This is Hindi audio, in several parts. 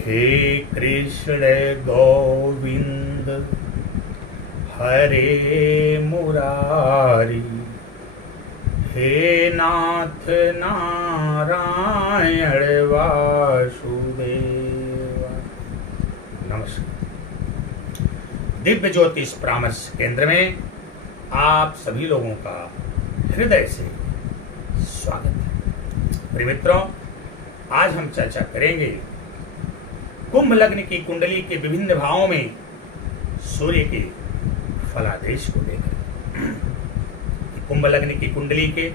हे कृष्ण गोविंद हरे मुरारी, हे नाथ नारायण वासुदेव। नमस्कार। दिव्य ज्योतिष परामर्श केंद्र में आप सभी लोगों का हृदय से स्वागत है। प्रिय मित्रों, आज हम चर्चा करेंगे कुंभ लग्न की कुंडली के विभिन्न भावों में सूर्य के फलादेश को लेकर। कुंभ लग्न की कुंडली के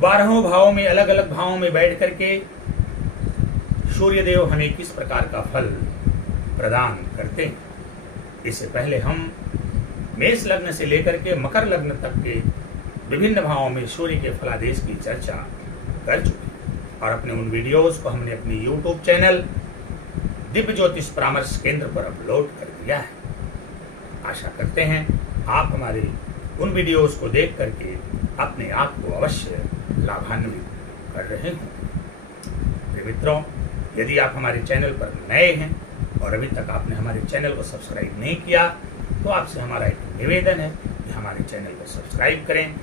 12 भावों में अलग अलग भावों में बैठ करके सूर्य देव हमें किस प्रकार का फल प्रदान करते हैं। इससे पहले हम मेष लग्न से लेकर के मकर लग्न तक के विभिन्न भावों में सूर्य के फलादेश की चर्चा कर चुके हैं और अपने उन वीडियोस को हमने अपनी YouTube चैनल दिव्य ज्योतिष परामर्श केंद्र पर अपलोड कर दिया है। आशा करते हैं आप हमारे उन वीडियोस को देख करके अपने आप को अवश्य लाभान्वित कर रहे हों। मित्रों, यदि आप हमारे चैनल पर नए हैं और अभी तक आपने हमारे चैनल को सब्सक्राइब नहीं किया तो आपसे हमारा एक निवेदन है कि हमारे चैनल को सब्सक्राइब करें,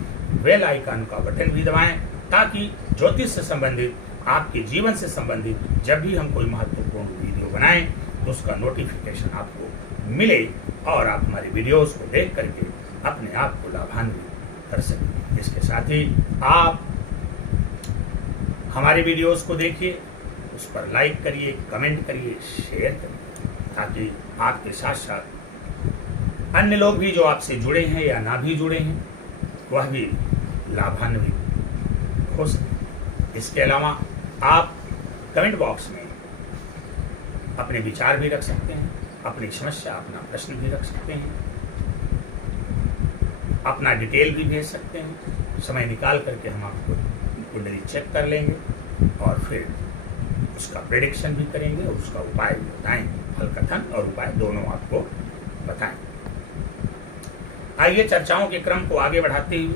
बेल आइकन का बटन भी दबाएं ताकि ज्योतिष से संबंधित, आपके जीवन से संबंधित जब भी हम कोई महत्वपूर्ण वीडियो बनाएं तो उसका नोटिफिकेशन आपको मिले और आप हमारी वीडियोस को देख करके अपने आप को लाभान्वित कर सकें। इसके साथ ही आप हमारी वीडियोस को देखिए, उस पर लाइक करिए, कमेंट करिए, शेयर करिए ताकि आपके साथ साथ अन्य लोग भी जो आपसे जुड़े हैं या ना भी जुड़े हैं वह भी लाभान्वित हो सके। इसके अलावा आप कमेंट बॉक्स में अपने विचार भी रख सकते हैं, अपनी समस्या, अपना प्रश्न भी रख सकते हैं, अपना डिटेल भी भेज सकते हैं। समय निकाल करके हम आपको कुंडली चेक कर लेंगे और फिर उसका प्रेडिक्शन भी करेंगे और उसका उपाय भी बताएंगे। फल कथन और उपाय दोनों आपको बताएंगे। आइए चर्चाओं के क्रम को आगे बढ़ाते हुए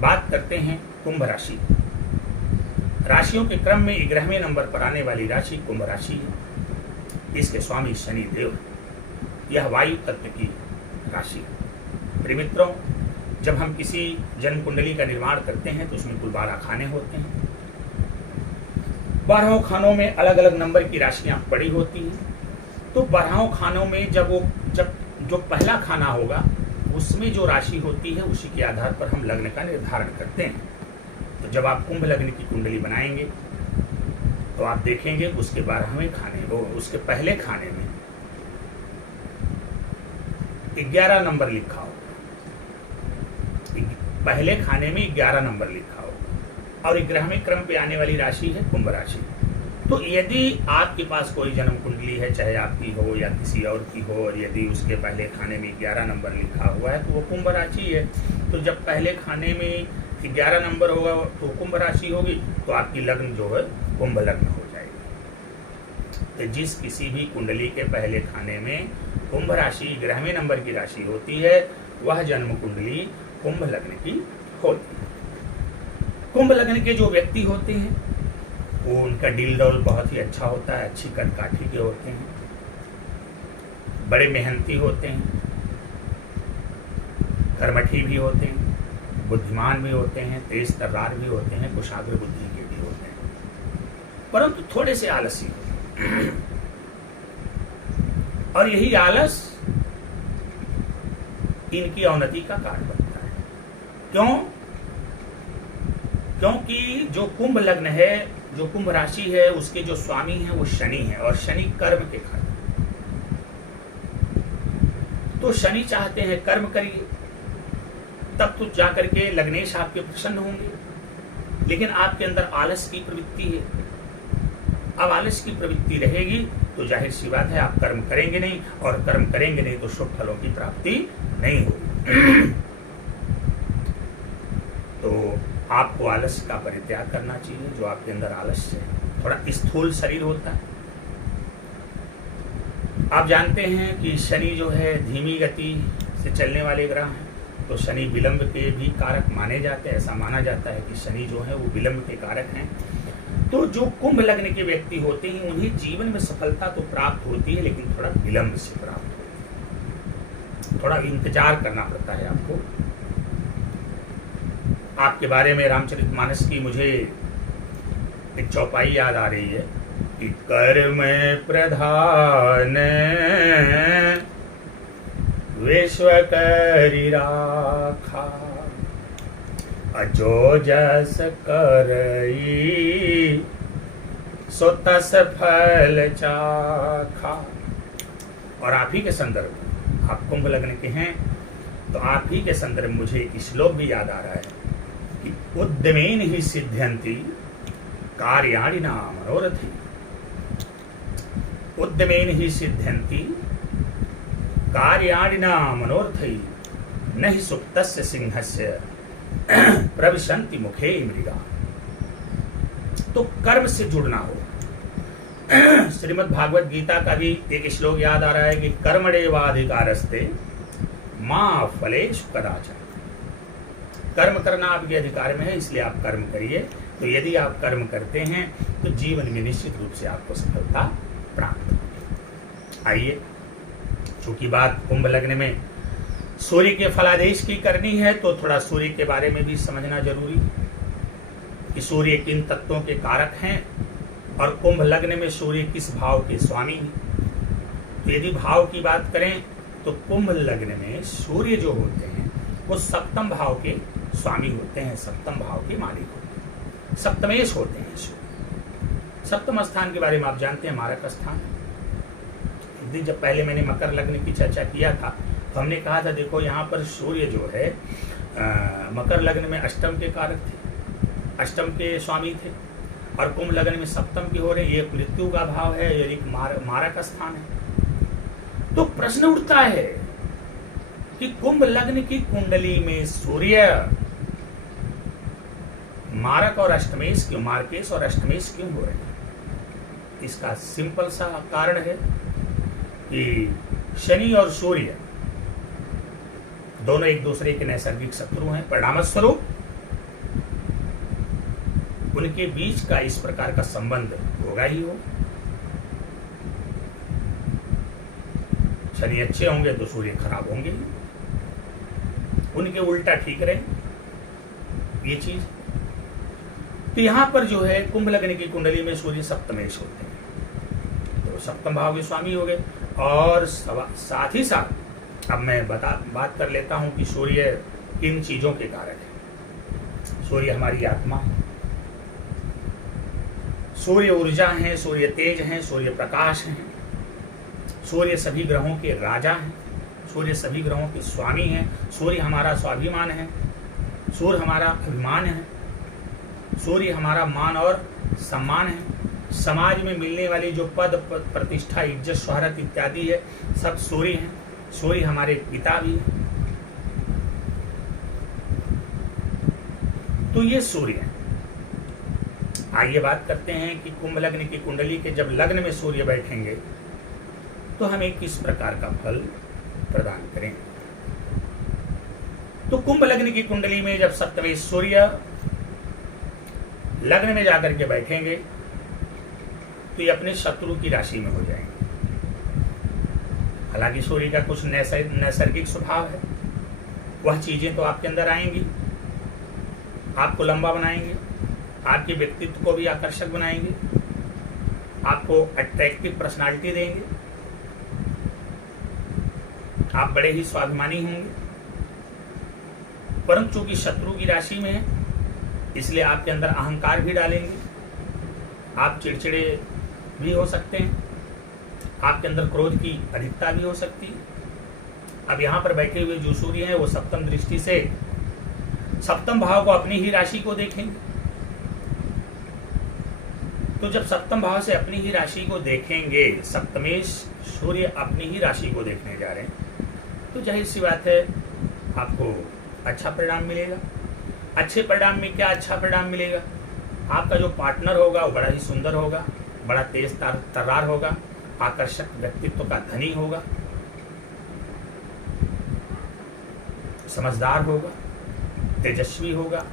बात करते हैं कुंभ राशि। राशियों के क्रम में 11वें नंबर पर आने वाली राशि कुंभ राशि है। इसके स्वामी शनि देव है। यह वायु तत्व की राशि है। प्रिय मित्रों, जब हम किसी जन्म कुंडली का निर्माण करते हैं तो उसमें कुल 12 खाने होते हैं। 12 खानों में अलग अलग नंबर की राशियां पड़ी होती हैं। तो 12 खानों में जब जो पहला खाना होगा उसमें जो राशि होती है उसी के आधार पर हम लग्न का निर्धारण करते हैं। तो जब आप कुंभ लग्न की कुंडली बनाएंगे तो आप देखेंगे उसके 12वें खाने उसके पहले खाने में 11 नंबर लिखा होगा। पहले खाने में 11 नंबर लिखा होगा और 11वें क्रम पे आने वाली राशि है कुंभ राशि। तो यदि आपके पास कोई जन्म कुंडली है, चाहे आपकी हो या किसी और की हो, और यदि उसके पहले खाने में 11 नंबर लिखा हुआ है तो वो कुंभ राशि है। तो जब पहले खाने में 11 नंबर होगा तो कुंभ राशि होगी, तो आपकी लग्न जो है कुंभ लग्न हो जाएगी। तो जिस किसी भी कुंडली के पहले खाने में कुंभ राशि 11वें नंबर की राशि होती है वह जन्म कुंडली कुंभ लग्न की होती है। कुंभ लग्न के जो व्यक्ति होते हैं वो उनका दिल डौल बहुत ही अच्छा होता है, अच्छी कदकाठी के होते हैं, बड़े मेहनती होते हैं, कर्मठी भी होते हैं, बुद्धिमान भी होते हैं, तेज तर्रार भी होते हैं, कुशाग्र बुद्धि के भी होते हैं, परंतु थोड़े से आलसी होते हैं। और यही आलस इनकी अवनति का कारण बनता है। क्यों? क्योंकि जो कुंभ लग्न है, जो कुंभ राशि है, उसके जो स्वामी है वो शनि है और शनि कर्म के घर। तो शनि चाहते हैं कर्म करिए, तब तो जाकर के लग्नेश आपके प्रसन्न होंगे। लेकिन आपके अंदर आलस की प्रवृत्ति है। अब आलस की प्रवृत्ति रहेगी तो जाहिर सी बात है आप कर्म करेंगे नहीं, और कर्म करेंगे नहीं तो शुभ फलों की प्राप्ति नहीं होगी। तो आपको आलस्य का परित्याग करना चाहिए। जो आपके अंदर आलस्य है, थोड़ा स्थूल शरीर होता है। आप जानते हैं कि शनि जो है धीमी गति से चलने वाले ग्रह हैं, तो शनि विलंब के भी कारक माने जाते हैं। ऐसा माना जाता है कि शनि जो है वो विलंब के कारक हैं। तो जो कुंभ लग्न के व्यक्ति होते हैं उन्हें जीवन में सफलता तो प्राप्त होती है, लेकिन थोड़ा विलंब से प्राप्त होती है, थोड़ा इंतजार करना पड़ता है आपको। आपके बारे में रामचरितमानस की मुझे एक चौपाई याद आ रही है कि कर्म प्रधान विश्व करि राखा, अजो जस करई सो तस फल चाखा। और आप ही के संदर्भ में, आप कुंभ लग्न के हैं तो आप ही के संदर्भ में मुझे एक श्लोक भी याद आ रहा है कि उद्यमेन ही सिद्ध्यन्ति कार्याणि न मनोरथी। उद्यमेन ही सिद्ध्यन्ति कार्याणि न मनोरथी, न हि सुप्तस्य सिंहस्य प्रविशन्ति मुखे मृगा। तो कर्म से जुड़ना हो। श्रीमद् भागवत गीता का भी एक श्लोक याद आ रहा है कि कर्मणेवाधिकारस्ते मां फलेषु कदाचन। कर्म करना आपके अधिकार में है, इसलिए आप कर्म करिए। तो यदि आप कर्म करते हैं तो जीवन में निश्चित रूप से आपको सफलता प्राप्त होगी। आइए, चूंकि बात कुंभ लग्न में सूर्य के फलादेश की करनी है तो थोड़ा सूर्य के बारे में भी समझना जरूरी है कि सूर्य किन तत्वों के कारक हैं और कुंभ लग्न में सूर्य किस भाव के स्वामी हैं। तो यदि भाव की बात करें तो कुंभ लग्न में सूर्य जो होते हैं वो सप्तम भाव के स्वामी होते हैं, सप्तम भाव के मालिक होते हैं, सप्तमेश होते हैं सूर्य। सप्तम स्थान के बारे में आप जानते हैं, मारक स्थान। एक दिन जब पहले मैंने मकर लग्न की चर्चा किया था तो हमने कहा था देखो यहाँ पर सूर्य जो है मकर लग्न में अष्टम के कारक थे, अष्टम के स्वामी थे, और कुंभ लग्न में सप्तम की हो रहे, ये मृत्यु का भाव है, ये एक मारक स्थान है। तो प्रश्न उठता है कि कुंभ लग्न की कुंडली में सूर्य मारक और अष्टमेश क्यों, मार्केश और अष्टमेश क्यों हो रहे हैं? इसका सिंपल सा कारण है कि शनि और सूर्य दोनों एक दूसरे के नैसर्गिक शत्रु हैं, परिणाम स्वरूप उनके बीच का इस प्रकार का संबंध होगा ही हो। शनि अच्छे होंगे तो सूर्य खराब होंगे, उनके उल्टा ठीक रहे, ये चीज। तो यहां पर जो है कुंभ लग्न की कुंडली में सूर्य सप्तमेश होते हैं, तो सप्तम भाव के स्वामी हो गए। और साथ ही साथ अब मैं बात कर लेता हूं कि सूर्य किन चीजों के कारक है। सूर्य हमारी आत्मा है, सूर्य ऊर्जा है, सूर्य तेज है, सूर्य प्रकाश है, सूर्य सभी ग्रहों के राजा हैं, सूर्य सभी ग्रहों के स्वामी हैं, सूर्य हमारा स्वाभिमान है, सूर्य हमारा अभिमान है, सूर्य हमारा मान और सम्मान है। समाज में मिलने वाली जो पद प्रतिष्ठा, इज्जत, शोहरत इत्यादि है, सब सूर्य हैं। सूर्य हमारे पिता भी है। तो ये सूर्य है। आइए बात करते हैं कि कुंभ लग्न की कुंडली के जब लग्न में सूर्य बैठेंगे तो हमें किस प्रकार का फल प्रदान करें। तो कुंभ लग्न की कुंडली में जब सप्तमेश सूर्य लग्न में जाकर के बैठेंगे तो ये अपने शत्रु की राशि में हो जाएंगे। हालांकि सूर्य का कुछ नैसर्गिक स्वभाव है, वह चीजें तो आपके अंदर आएंगी, आपको लंबा बनाएंगे, आपके व्यक्तित्व को भी आकर्षक बनाएंगे, आपको अट्रैक्टिव पर्सनालिटी देंगे, आप बड़े ही स्वाभिमानी होंगे। परंतु चूंकि शत्रु की राशि में है इसलिए आपके अंदर अहंकार भी डालेंगे, आप चिड़चिड़े भी हो सकते हैं, आपके अंदर क्रोध की अधिकता भी हो सकती है। अब यहाँ पर बैठे हुए जो सूर्य हैं वो सप्तम दृष्टि से सप्तम भाव को अपनी ही राशि को देखेंगे। तो जब सप्तम भाव से अपनी ही राशि को देखेंगे, सप्तमेश सूर्य अपनी ही राशि को देखने जा रहे हैं, तो जाहिर सी बात है आपको अच्छा परिणाम मिलेगा। अच्छे परिणाम में क्या अच्छा परिणाम मिलेगा? आपका जो पार्टनर होगा वो बड़ा ही सुंदर होगा, बड़ा तेज तर्रार होगा, आकर्षक व्यक्तित्व का धनी होगा, समझदार होगा, तेजस्वी होगा,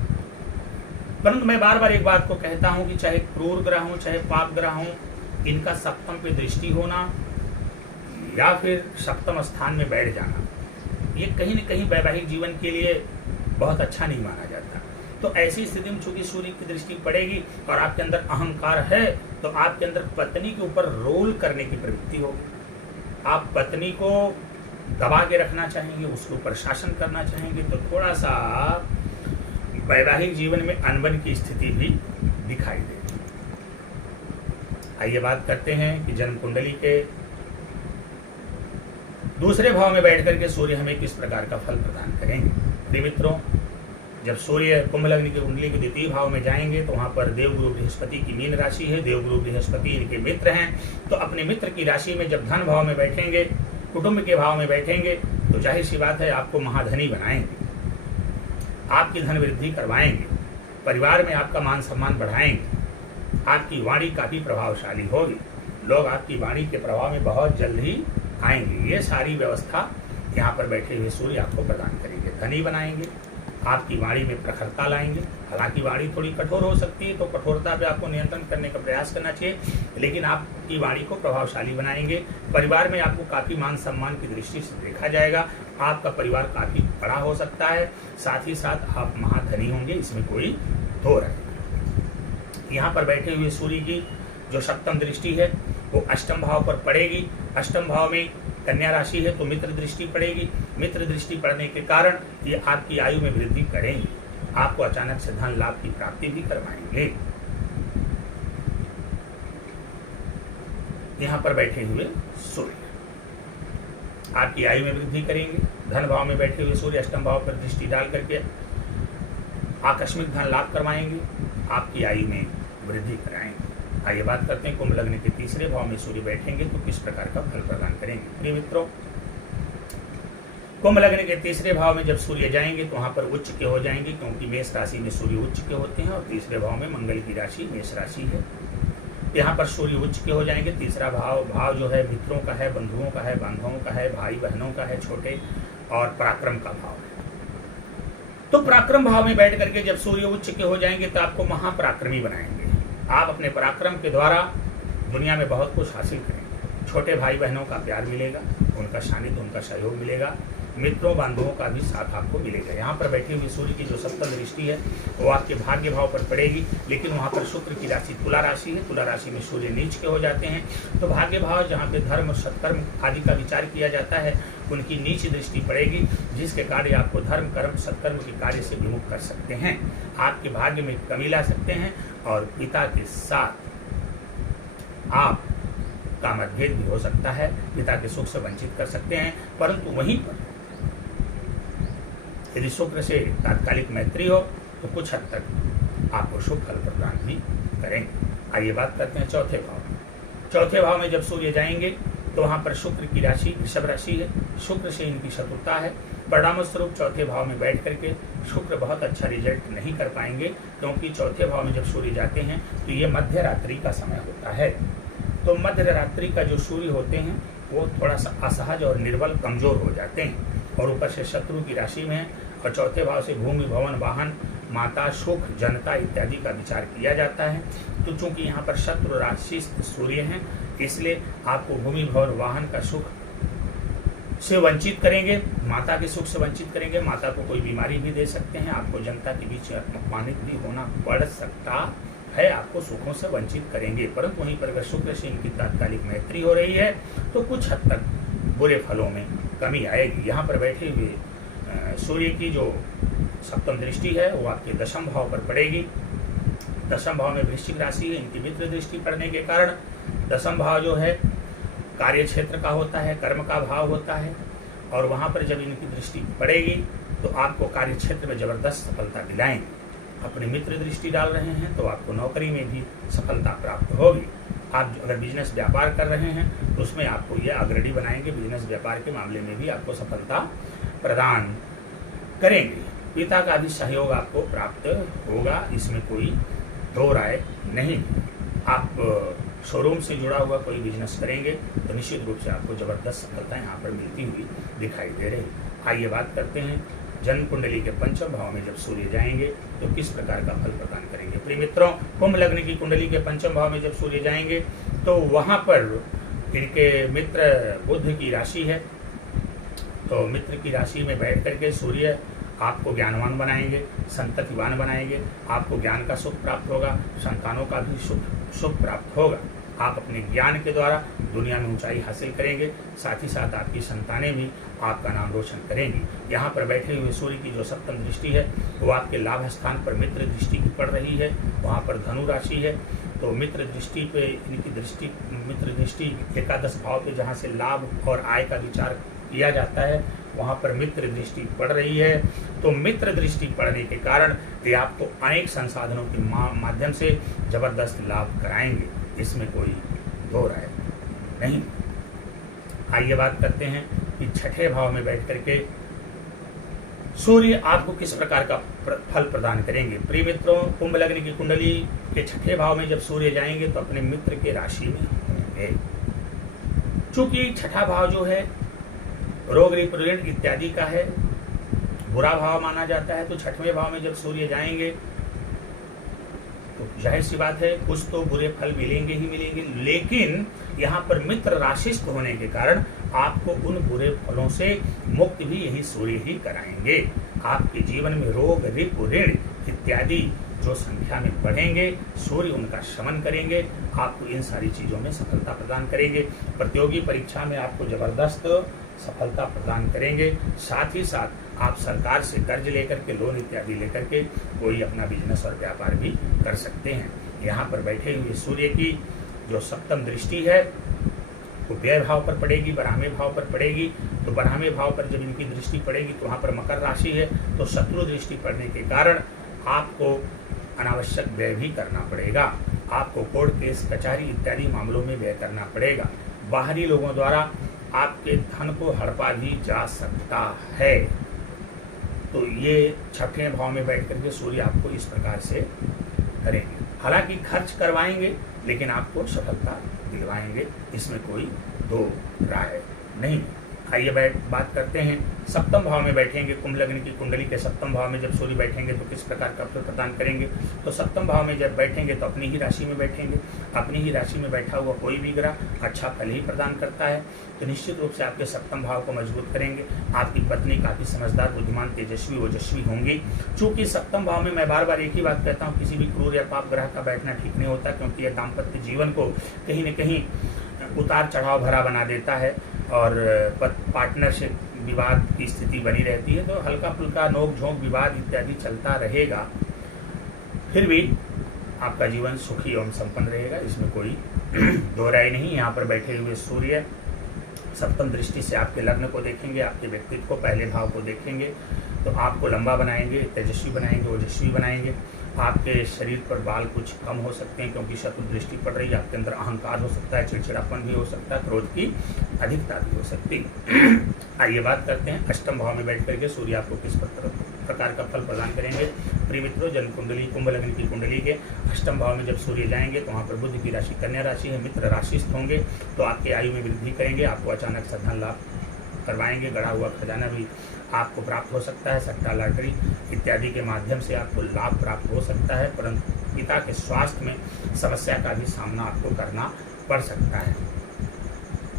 परंतु मैं बार बार एक बात को कहता हूं कि चाहे क्रूर ग्रह हो, चाहे पाप ग्रह हो, इनका सप्तम पे दृष्टि होना या फिर सप्तम स्थान में बैठ जाना, ये कहीं न कहीं वैवाहिक जीवन के लिए बहुत अच्छा नहीं माना जाता। तो ऐसी स्थिति में चूंकि सूर्य की दृष्टि पड़ेगी और आपके अंदर अहंकार है, तो आपके अंदर पत्नी के ऊपर रोल करने की प्रवृत्ति होगी। आप पत्नी को दबा के रखना चाहेंगे, उसके ऊपर शासन करना चाहेंगे, तो थोड़ा सा वैवाहिक जीवन में अनबन की स्थिति भी दिखाई देगी। आइए बात करते हैं कि जन्म कुंडली के दूसरे भाव में बैठ करके सूर्य हमें किस प्रकार का फल प्रदान करेंगे। प्रिय मित्रों, जब सूर्य कुंभ लग्न की कुंडली के द्वितीय भाव में जाएंगे तो वहां पर देवगुरु बृहस्पति की मीन राशि है, देवगुरु बृहस्पति इनके मित्र हैं। तो अपने मित्र की राशि में जब धन भाव में बैठेंगे, कुटुंब के भाव में बैठेंगे, तो जाहिर सी बात है आपको महाधनी बनाएंगे, आपकी धन वृद्धि करवाएंगे, परिवार में आपका मान सम्मान बढ़ाएंगे, आपकी वाणी काफी प्रभावशाली होगी, लोग आपकी वाणी के प्रभाव में बहुत जल्द ही आएंगे। ये सारी व्यवस्था यहाँ पर बैठे हुए सूर्य आपको प्रदान करेंगे, धनी बनाएंगे, आपकी वाणी में प्रखरता लाएंगे। हालांकि वाणी थोड़ी कठोर हो सकती है, तो कठोरता पे आपको नियंत्रण करने का प्रयास करना चाहिए, लेकिन आपकी वाणी को प्रभावशाली बनाएंगे। परिवार में आपको काफी मान सम्मान की दृष्टि से देखा जाएगा, आपका परिवार काफी बड़ा हो सकता है, साथ ही साथ आप महाधनी होंगे, इसमें कोई दो राय नहीं। यहाँ पर बैठे हुए सूर्य की जो सप्तम दृष्टि है वो अष्टम भाव पर पड़ेगी। अष्टम भाव में कन्या राशि है तो मित्र दृष्टि पड़ेगी। मित्र दृष्टि पड़ने के कारण ये आपकी आयु में वृद्धि करेंगे, आपको अचानक से धन लाभ की प्राप्ति भी करवाएंगे। यहाँ पर बैठे हुए सूर्य आपकी आयु में वृद्धि करेंगे। धन भाव में बैठे हुए सूर्य अष्टम भाव पर दृष्टि डाल करके आकस्मिक धन लाभ करवाएंगे, आपकी आयु में वृद्धि कराएंगे। आइए बात करते हैं कुंभ लग्न के तीसरे भाव में सूर्य बैठेंगे तो किस प्रकार का फल प्रदान करेंगे। प्रिय मित्रों, कुंभ लग्न के तीसरे भाव में जब सूर्य जाएंगे तो वहां पर उच्च के हो जाएंगे, क्योंकि मेष राशि में सूर्य उच्च के होते हैं और तीसरे भाव में मंगल की राशि मेष राशि है। यहाँ पर सूर्य उच्च के हो जाएंगे। तीसरा भाव जो है मित्रों का है, बंधुओं का है, बांधवों का है, भाई बहनों का है, छोटे और पराक्रम का भाव है। तो पराक्रम भाव में बैठ करके जब सूर्य उच्च के हो जाएंगे तो आपको महापराक्रमी बनाएंगे। आप अपने पराक्रम के द्वारा दुनिया में बहुत कुछ हासिल करेंगे। छोटे भाई बहनों का प्यार मिलेगा, उनका सानिध्य, उनका सहयोग मिलेगा, मित्रों बांधवों का भी साथ आपको मिलेगा। यहाँ पर बैठी हुई सूर्य की जो सप्तम दृष्टि है वो आपके भाग्य भाव पर पड़ेगी, लेकिन वहाँ पर शुक्र की राशि तुला राशि है। तुला राशि में सूर्य नीच के हो जाते हैं, तो भाग्य भाव जहाँ पे धर्म और सत्कर्म आदि का विचार किया जाता है उनकी नीच दृष्टि पड़ेगी, जिसके कार्य आपको धर्म कर्म सत्कर्म के कार्य से विमुख कर सकते हैं, आपके भाग्य में कमी ला सकते हैं और पिता के साथ आप का मतभेद भी हो सकता है, पिता के सुख से वंचित कर सकते हैं। परंतु वहीं पर यदि शुक्र से तात्कालिक मैत्री हो तो कुछ हद तक आपको शुभ फल प्रदान भी करेंगे। आइए बात करते हैं चौथे भाव में। चौथे भाव में जब सूर्य जाएंगे तो वहां पर शुक्र की राशि वृषभ राशि है, शुक्र से इनकी शत्रुता है। परिणाम स्वरूप चौथे भाव में बैठ करके शुक्र बहुत अच्छा रिजल्ट नहीं कर पाएंगे, क्योंकि चौथे भाव में जब सूर्य जाते हैं तो ये मध्य रात्रि का समय होता है। तो मध्य रात्रि का जो सूर्य होते हैं वो थोड़ा सा असहज और निर्बल कमजोर हो जाते हैं, और ऊपर से शत्रु की राशि में है, और चौथे भाव से भूमि भवन वाहन माता सुख जनता इत्यादि का विचार किया जाता है। तो चूंकि यहाँ पर शत्रु राशि सूर्य हैं, इसलिए आपको भूमि भवन वाहन का सुख से वंचित करेंगे, माता के सुख से वंचित करेंगे, माता को कोई बीमारी भी दे सकते हैं, आपको जनता के बीच अपमानित भी होना पड़ सकता है, आपको सुखों से वंचित करेंगे। परंतु वहीं पर अगर शुक्र से इनकी तात्कालिक मैत्री हो रही है तो कुछ हद तक बुरे फलों में कमी आएगी। यहाँ पर बैठे हुए सूर्य की जो सप्तम दृष्टि है वो आपके दशम भाव पर पड़ेगी। दशम भाव में वृश्चिक राशि है, इनकी मित्र दृष्टि पड़ने के कारण दशम भाव जो है कार्य क्षेत्र का होता है, कर्म का भाव होता है, और वहाँ पर जब इनकी दृष्टि पड़ेगी तो आपको कार्य क्षेत्र में जबरदस्त सफलता दिलाएंगे। अपनी मित्र दृष्टि डाल रहे हैं तो आपको नौकरी में भी सफलता प्राप्त होगी। आप अगर बिजनेस व्यापार कर रहे हैं तो उसमें आपको ये अग्रणी बनाएंगे, बिजनेस व्यापार के मामले में भी आपको सफलता प्रदान करेंगे। पिता का भी सहयोग आपको प्राप्त होगा, इसमें कोई दो राय नहीं। आप शोरूम से जुड़ा हुआ कोई बिजनेस करेंगे तो निश्चित रूप से आपको जबरदस्त सफलता यहाँ पर मिलती हुई दिखाई दे रही। आइए बात करते हैं जन्म कुंडली के पंचम भाव में जब सूर्य जाएंगे तो किस प्रकार का फल प्रदान करेंगे। प्रिय मित्रों, कुंभ लग्न की कुंडली के पंचम भाव में जब सूर्य जाएंगे तो वहां पर इनके मित्र बुध की राशि है, तो मित्र की राशि में बैठ करके सूर्य आपको ज्ञानवान बनाएंगे, संततिवान बनाएंगे, आपको ज्ञान का सुख प्राप्त होगा, संतानों का भी सुख प्राप्त होगा। आप अपने ज्ञान के द्वारा दुनिया में ऊंचाई हासिल करेंगे, साथ ही साथ आपकी संतानें भी आपका नाम रोशन करेंगी। यहाँ पर बैठे हुए सूर्य की जो सप्तम दृष्टि है वो आपके लाभ स्थान पर मित्र दृष्टि की पड़ रही है, वहाँ पर धनु राशि है। तो मित्र दृष्टि पे इनकी दृष्टि, मित्र दृष्टि एकादश भाव पे जहाँ से लाभ और आय का विचार किया जाता है वहाँ पर मित्र दृष्टि पड़ रही है। तो मित्र दृष्टि पड़ने के कारण ये आपको अनेक संसाधनों के माध्यम से जबरदस्त लाभ कराएंगे, इसमें कोई दो राय नहीं। आइए बात करते हैं कि छठे भाव में बैठ करके सूर्य आपको किस प्रकार का फल प्रदान करेंगे। प्रिय मित्रों, कुंभ लग्न की कुंडली के छठे भाव में जब सूर्य जाएंगे तो अपने मित्र के राशि में होंगे। चूंकि छठा भाव जो है रोग ऋण इत्यादि का है, बुरा भाव माना जाता है, तो छठवें भाव में जब सूर्य जाएंगे तो जाहिर सी बात है कुछ तो बुरे फल मिलेंगे ही मिलेंगे, लेकिन यहाँ पर मित्र राशिस्थ होने के कारण आपको उन बुरे फलों से मुक्त भी यही सूर्य ही कराएंगे। आपके जीवन में रोग ऋण इत्यादि जो संख्या में बढ़ेंगे, सूर्य उनका शमन करेंगे, आपको इन सारी चीजों में सफलता प्रदान करेंगे। प्रतियोगी परीक्षा में आपको जबरदस्त सफलता प्रदान करेंगे। साथ ही साथ आप सरकार से कर्ज लेकर के, लोन इत्यादि लेकर के कोई अपना बिजनेस और व्यापार भी कर सकते हैं। यहाँ पर बैठे हुए सूर्य की जो सप्तम दृष्टि है वो व्यय भाव पर पड़ेगी, बरहवें भाव पर पड़ेगी। तो बरहवें भाव पर जब इनकी दृष्टि पड़ेगी तो वहाँ पर मकर राशि है, तो शत्रु दृष्टि पड़ने के कारण आपको अनावश्यक व्यय भी करना पड़ेगा। आपको कोर्ट केस कचहरी इत्यादि मामलों में व्यय करना पड़ेगा। बाहरी लोगों द्वारा आपके धन को हड़पा भी जा सकता है। तो ये छठे भाव में बैठ करके सूर्य आपको इस प्रकार से करेंगे। हालांकि खर्च करवाएंगे लेकिन आपको सफलता दिलवाएंगे, इसमें कोई दो राय नहीं। आइए बात करते हैं सप्तम भाव में बैठेंगे। कुंभ लग्न की कुंडली के सप्तम भाव में जब सूर्य बैठेंगे तो किस प्रकार का फल प्रदान करेंगे। तो सप्तम भाव में जब बैठेंगे तो अपनी ही राशि में बैठेंगे। अपनी ही राशि में बैठा हुआ कोई भी ग्रह अच्छा फल ही प्रदान करता है, तो निश्चित रूप से आपके सप्तम भाव को मजबूत करेंगे। आपकी पत्नी काफी समझदार, बुद्धिमान, तेजस्वी, ओजस्वी होंगी। चूंकि सप्तम भाव में मैं बार बार एक ही बात कहता हूँ, किसी भी क्रूर या पाप ग्रह का बैठना ठीक नहीं होता, क्योंकि यह दाम्पत्य जीवन को कहीं न कहीं उतार चढ़ाव भरा बना देता है और पार्टनरशिप विवाद की स्थिति बनी रहती है। तो हल्का फुल्का नोक झोंक विवाद इत्यादि चलता रहेगा, फिर भी आपका जीवन सुखी एवं संपन्न रहेगा, इसमें कोई दो राय नहीं। यहाँ पर बैठे हुए सूर्य सप्तम दृष्टि से आपके लग्न को देखेंगे, आपके व्यक्तित्व को, पहले भाव को देखेंगे, तो आपको लंबा बनाएंगे, तेजस्वी बनाएंगे, ओजस्वी बनाएंगे। आपके शरीर पर बाल कुछ कम हो सकते हैं क्योंकि शत्रु दृष्टि पड़ रही है। आपके अंदर अहंकार हो सकता है, चिड़चिड़ापन भी हो सकता है, क्रोध की अधिकता भी हो सकती है। आइए बात करते हैं अष्टम भाव में बैठ करके सूर्य आपको किस प्रकार का फल प्रदान करेंगे। प्रिय मित्रों, जन्म कुंडली कुंभ लग्न की कुंडली के अष्टम भाव में जब सूर्य जाएंगे तो वहाँ पर बुध की राशि कन्या राशि है, मित्र राशिस्थ होंगे, तो आपके आयु में वृद्धि करेंगे। आपको अचानक से धन लाभ करवाएंगे। गड़ा हुआ खजाना भी आपको प्राप्त हो सकता है। सट्टा लॉटरी इत्यादि के माध्यम से आपको लाभ प्राप्त हो सकता है, परंतु पिता के स्वास्थ्य में समस्या का भी सामना आपको करना पड़ सकता है।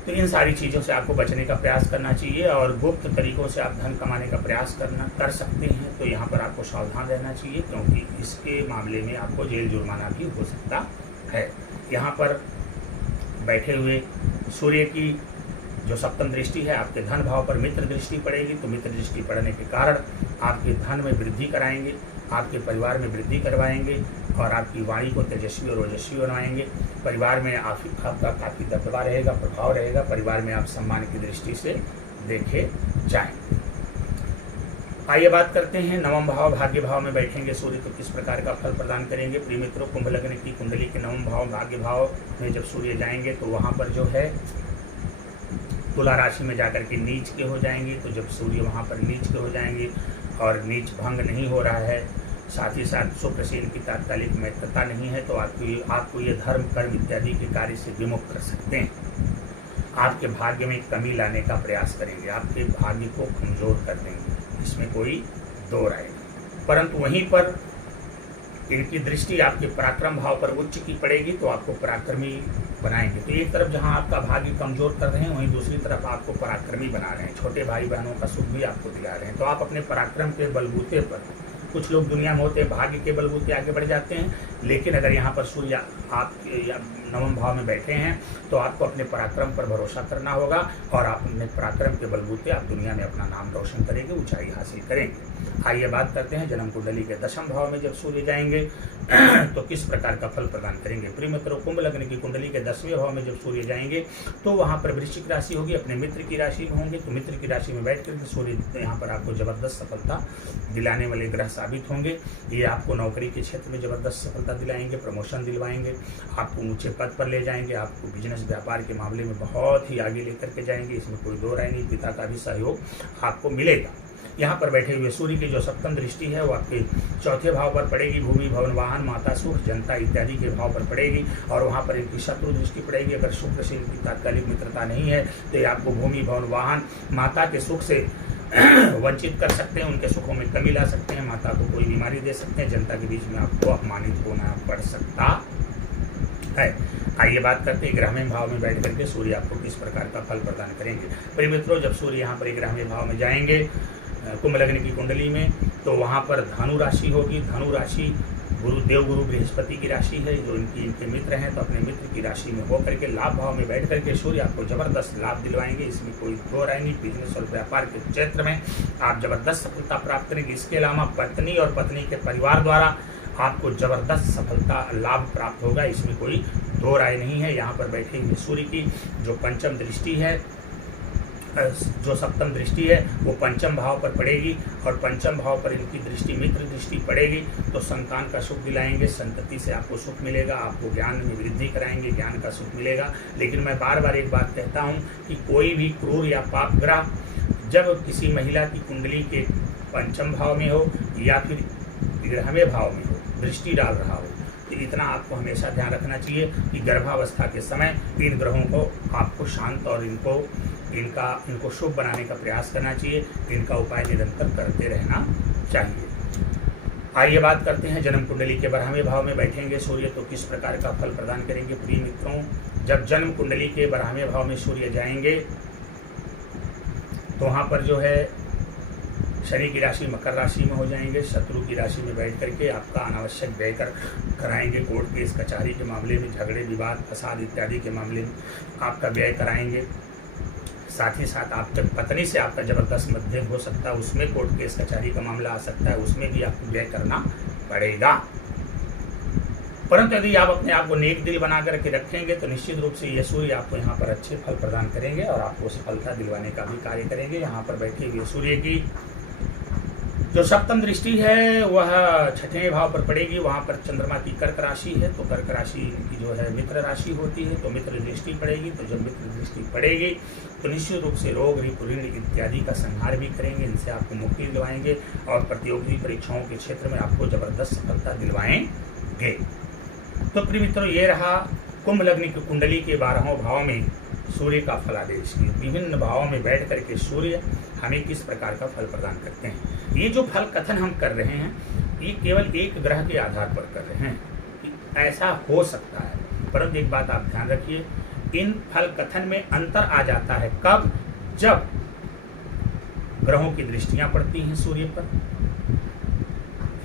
तो इन सारी चीज़ों से आपको बचने का प्रयास करना चाहिए और गुप्त तरीकों से आप धन कमाने का प्रयास कर सकते हैं, तो यहाँ पर आपको सावधान रहना चाहिए, क्योंकि इसके मामले में आपको जेल जुर्माना भी हो सकता है। यहाँ पर बैठे हुए सूर्य की जो सप्तम दृष्टि है, आपके धन भाव पर मित्र दृष्टि पड़ेगी, तो मित्र दृष्टि पड़ने के कारण आपके धन में वृद्धि कराएंगे, आपके परिवार में वृद्धि करवाएंगे और आपकी वाणी को तेजस्वी और ओजस्वी बनवाएंगे। परिवार में आपका काफ़ी दबदबा रहेगा, प्रभाव रहेगा। परिवार में आप सम्मान की दृष्टि से देखे जाएंगे। आइए बात करते हैं नवम भाव भाग्य भाव में बैठेंगे सूर्य तो किस प्रकार का फल प्रदान करेंगे। प्रिय मित्रों, कुंभ लग्न की कुंडली के नवम भाव भाग्य भाव में जब सूर्य जाएंगे तो वहाँ पर जो है तुला राशि में जाकर के नीच के हो जाएंगे। तो जब सूर्य वहाँ पर नीच के हो जाएंगे और नीच भंग नहीं हो रहा है, साथ ही साथ शुक्र से इनकी तात्कालिक मित्रता नहीं है, तो आपको ये धर्म कर्म इत्यादि के कार्य से विमुख कर सकते हैं। आपके भाग्य में कमी लाने का प्रयास करेंगे, आपके भाग्य को कमजोर कर देंगे। इसमें कोई दो राय नहीं। परंतु वहीं पर इनकी दृष्टि आपके पराक्रम भाव पर उच्च की पड़ेगी तो आपको पराक्रमी बनाएंगे। तो एक तरफ जहां आपका भाग्य कमजोर कर रहे हैं, वहीं दूसरी तरफ आपको पराक्रमी बना रहे हैं, छोटे भाई बहनों का सुख भी आपको दिला रहे हैं। तो आप अपने पराक्रम के बलबूते पर, कुछ लोग दुनिया में होते हैं भाग्य के बलबूते आगे बढ़ जाते हैं, लेकिन अगर यहाँ पर सूर्य आपके नवम भाव में बैठे हैं तो आपको अपने पराक्रम पर भरोसा करना होगा और आप अपने पराक्रम के बलबूते आप दुनिया में अपना नाम रोशन करेंगे, ऊंचाई हासिल करेंगे। आइए बात करते हैं जन्म कुंडली के दशम भाव में जब सूर्य जाएंगे तो किस प्रकार का फल प्रदान करेंगे। प्रिय मित्रों, कुंभ लग्न की कुंडली के 10वें भाव में जब सूर्य जाएंगे तो वहां पर वृश्चिक राशि होगी, अपने मित्र की राशि में होंगे। तो मित्र की राशि में बैठ करके सूर्य यहाँ पर आपको जबरदस्त सफलता दिलाने वाले ग्रह साबित होंगे। ये आपको नौकरी के क्षेत्र में जबरदस्त सफलता दिलाएंगे, प्रमोशन दिलवाएंगे, आपको ऊंचे पद पर ले जाएंगे, आपको बिजनेस व्यापार के मामले में बहुत ही आगे लेकर के जाएंगे, इसमें कोई दो राय नहीं। पिता का भी सहयोग आपको मिलेगा। यहाँ पर बैठे हुए सूर्य की जो सप्तम दृष्टि है वो आपके चौथे भाव पर पड़ेगी, भूमि भवन वाहन माता सुख जनता इत्यादि के भाव पर पड़ेगी और वहाँ पर इनकी शत्रु दृष्टि पड़ेगी। अगर शुक्र से इनकी तात्कालिक मित्रता नहीं है तो ये आपको भूमि भवन वाहन माता के सुख से वंचित कर सकते हैं, उनके सुखों में कमी ला सकते हैं, माता को कोई बीमारी दे सकते हैं, जनता के बीच में आपको अपमानित होना पड़ सकता है। आइए बात करते हैं 11वें भाव में बैठ करके सूर्य आपको किस प्रकार का फल प्रदान करेंगे। प्रिय मित्रों, जब सूर्य यहाँ पर 11वें भाव में जाएंगे कुंभ लग्न की कुंडली में तो वहाँ पर धनु राशि होगी। धनु राशि गुरु बृहस्पति की राशि है, जो इनके मित्र हैं। तो अपने मित्र की राशि में होकर के लाभ भाव में बैठ करके सूर्य आपको जबरदस्त लाभ दिलवाएंगे, इसमें कोई दो राय नहीं। बिजनेस और व्यापार के क्षेत्र में आप जबरदस्त सफलता प्राप्त करेंगे। इसके अलावा पत्नी और पत्नी के परिवार द्वारा आपको जबरदस्त सफलता लाभ प्राप्त होगा, इसमें कोई दो राय नहीं है। यहाँ पर बैठे हुए सूर्य की जो पंचम दृष्टि है, जो सप्तम दृष्टि है वो पंचम भाव पर पड़ेगी और पंचम भाव पर इनकी दृष्टि मित्र दृष्टि पड़ेगी तो संतान का सुख दिलाएंगे, संतति से आपको सुख मिलेगा, आपको ज्ञान में वृद्धि कराएंगे, ज्ञान का सुख मिलेगा। लेकिन मैं बार बार एक बात कहता हूँ कि कोई भी क्रूर या पाप ग्रह जब किसी महिला की कुंडली के पंचम भाव में हो या फिर 11वें भाव में हो, दृष्टि डाल रहा हो, तो इतना आपको हमेशा ध्यान रखना चाहिए कि गर्भावस्था के समय इन ग्रहों को आपको शांत और इनको शुभ बनाने का प्रयास करना चाहिए, इनका उपाय निरंतर करते रहना चाहिए। आइए बात करते हैं जन्म कुंडली के 12वें भाव में बैठेंगे सूर्य तो किस प्रकार का फल प्रदान करेंगे। प्रिय मित्रों, जब जन्म कुंडली के 12वें भाव में सूर्य जाएंगे तो वहाँ पर जो है शनि की राशि मकर राशि में हो जाएंगे, शत्रु की राशि में बैठ करके आपका अनावश्यक व्यय कराएंगे, कोर्ट केस कचहरी के मामले में, झगड़े विवाद फसाद इत्यादि के मामले में आपका व्यय कराएंगे। साथ ही साथ आपके पत्नी से आपका जबरदस्त मतभेद हो सकता है, उसमें कोर्ट केस कचहरी का मामला आ सकता है, उसमें भी आपको व्यय करना पड़ेगा। परंतु यदि आप अपने आप को नेक दिल बना करके रखेंगे तो निश्चित रूप से ये सूर्य आपको यहाँ पर अच्छे फल प्रदान करेंगे और आपको सफलता दिलवाने का भी कार्य करेंगे। यहाँ पर बैठे हुए सूर्य की जो सप्तम दृष्टि है वह 6वें भाव पर पड़ेगी, वहाँ पर चंद्रमा की कर्क राशि है। तो कर्क राशि की जो है मित्र राशि होती है, तो मित्र दृष्टि पड़ेगी। तो जब मित्र दृष्टि पड़ेगी तो निश्चित रूप से रोग ऋण इत्यादि का संहार भी करेंगे, इनसे आपको मुक्ति दिलवाएंगे और प्रतियोगी परीक्षाओं के क्षेत्र में आपको जबरदस्त सफलता दिलवाएंगे। तो प्रिय मित्रों, ये रहा कुंभ लग्न की कुंडली के 12वें भाव में सूर्य का फलादेश। विभिन्न भावों में बैठ करके सूर्य हमें किस प्रकार का फल प्रदान करते हैं। ये जो फल कथन हम कर रहे हैं ये केवल एक ग्रह के आधार पर कर रहे हैं कि ऐसा हो सकता है, परंतु एक बात आप ध्यान रखिए, इन फल कथन में अंतर आ जाता है कब, जब ग्रहों की दृष्टियां पड़ती हैं सूर्य पर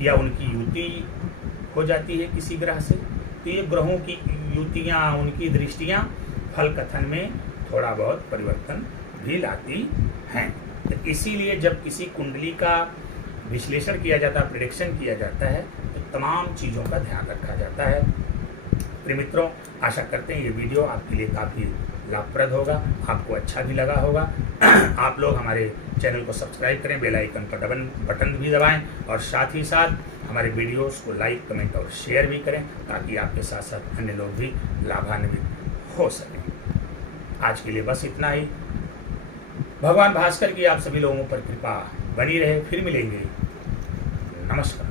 या उनकी युति हो जाती है किसी ग्रह से, तो ये ग्रहों की युतियां उनकी दृष्टियां फल कथन में थोड़ा बहुत परिवर्तन भी लाती हैं। तो इसीलिए जब किसी कुंडली का विश्लेषण किया जाता है, प्रेडिक्शन किया जाता है, तो तमाम चीज़ों का ध्यान रखा जाता है। प्रिय मित्रों, आशा करते हैं ये वीडियो आपके लिए काफ़ी लाभप्रद होगा, आपको अच्छा भी लगा होगा। आप लोग हमारे चैनल को सब्सक्राइब करें, बेल आइकन पर बटन भी दबाएं और साथ ही साथ हमारे वीडियोस को लाइक कमेंट और शेयर भी करें ताकि आपके साथ साथ अन्य लोग भी लाभान्वित हो सकें। आज के लिए बस इतना ही। भगवान भास्कर की आप सभी लोगों पर कृपा बनी रहे। फिर मिलेंगे। नमस्कार।